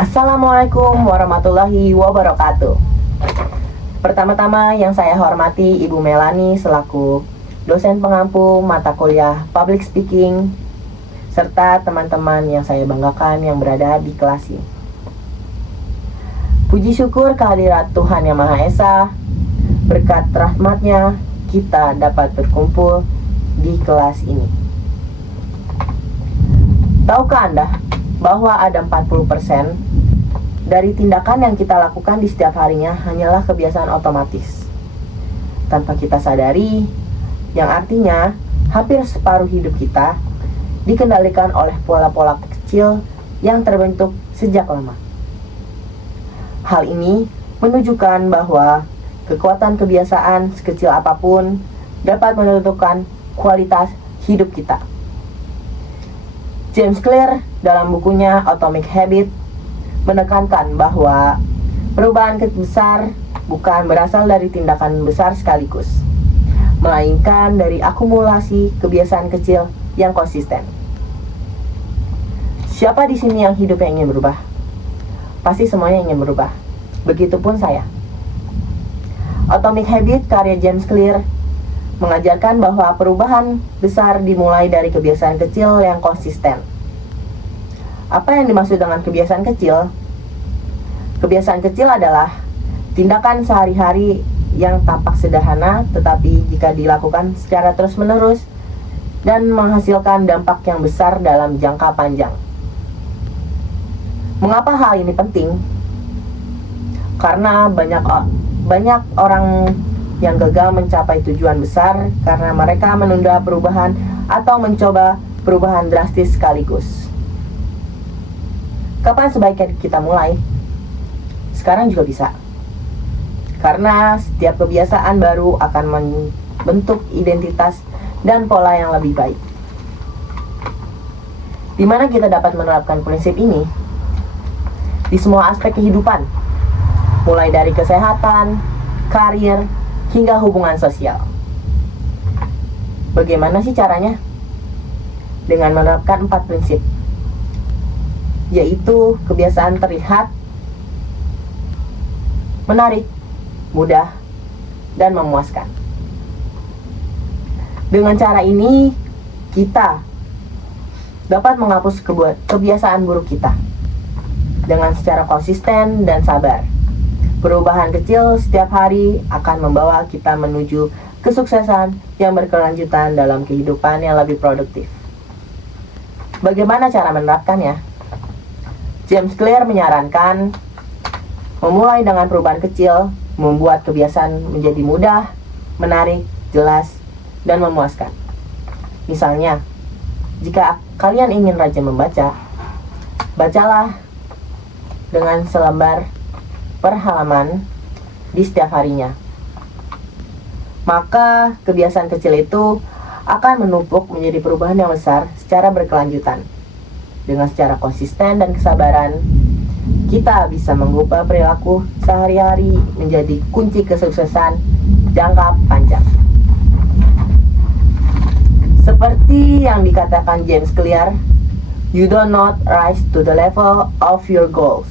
Assalamualaikum warahmatullahi wabarakatuh. Pertama-tama yang saya hormati Ibu Melani selaku dosen pengampu mata kuliah Public Speaking, serta teman-teman yang saya banggakan yang berada di kelas ini. Puji syukur kehadirat Tuhan Yang Maha Esa, berkat rahmatnya kita dapat berkumpul di kelas ini. Tahukah Anda bahwa ada 40% dari tindakan yang kita lakukan di setiap harinya hanyalah kebiasaan otomatis tanpa kita sadari, yang artinya hampir separuh hidup kita dikendalikan oleh pola-pola kecil yang terbentuk sejak lama. Hal ini menunjukkan bahwa kekuatan kebiasaan sekecil apapun dapat menentukan kualitas hidup kita. James Clear dalam bukunya Atomic Habit menekankan bahwa perubahan besar bukan berasal dari tindakan besar sekaligus, melainkan dari akumulasi kebiasaan kecil yang konsisten. Siapa di sini yang hidupnya ingin berubah? Pasti semuanya ingin berubah. Begitupun saya. Atomic Habit karya James Clear mengajarkan bahwa perubahan besar dimulai dari kebiasaan kecil yang konsisten. Apa yang dimaksud dengan kebiasaan kecil? Kebiasaan kecil adalah tindakan sehari-hari yang tampak sederhana, tetapi jika dilakukan secara terus-menerus dan menghasilkan dampak yang besar dalam jangka panjang. Mengapa hal ini penting? Karena banyak orang yang gagal mencapai tujuan besar karena mereka menunda perubahan atau mencoba perubahan drastis sekaligus. Kapan sebaiknya kita mulai? Sekarang juga bisa. Karena setiap kebiasaan baru akan membentuk identitas dan pola yang lebih baik. Di mana kita dapat menerapkan prinsip ini? Di semua aspek kehidupan, mulai dari kesehatan, karir, hingga hubungan sosial. Bagaimana sih caranya? Dengan menerapkan 4 prinsip, yaitu kebiasaan terlihat, menarik, mudah, dan memuaskan. Dengan cara ini, kita dapat menghapus kebiasaan buruk kita dengan secara konsisten dan sabar. Perubahan kecil setiap hari akan membawa kita menuju kesuksesan yang berkelanjutan dalam kehidupan yang lebih produktif. Bagaimana cara menerapkannya? James Clear menyarankan memulai dengan perubahan kecil, membuat kebiasaan menjadi mudah, menarik, jelas, dan memuaskan. Misalnya, jika kalian ingin rajin membaca, bacalah dengan selembar per halaman di setiap harinya. Maka kebiasaan kecil itu akan menumpuk menjadi perubahan yang besar secara berkelanjutan. Dengan secara konsisten dan kesabaran, kita bisa mengubah perilaku sehari-hari menjadi kunci kesuksesan jangka panjang. Seperti yang dikatakan James Clear, you do not rise to the level of your goals.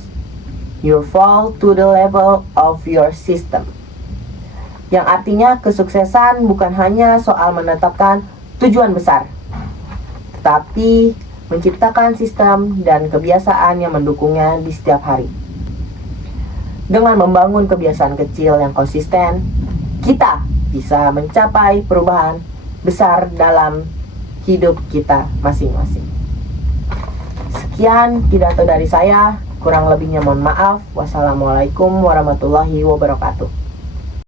You fall to the level of your system. Yang artinya kesuksesan bukan hanya soal menetapkan tujuan besar, tetapi menciptakan sistem dan kebiasaan yang mendukungnya di setiap hari. Dengan membangun kebiasaan kecil yang konsisten, kita bisa mencapai perubahan besar dalam hidup kita masing-masing. Sekian pidato dari saya. Kurang lebihnya mohon maaf. Wassalamualaikum warahmatullahi wabarakatuh.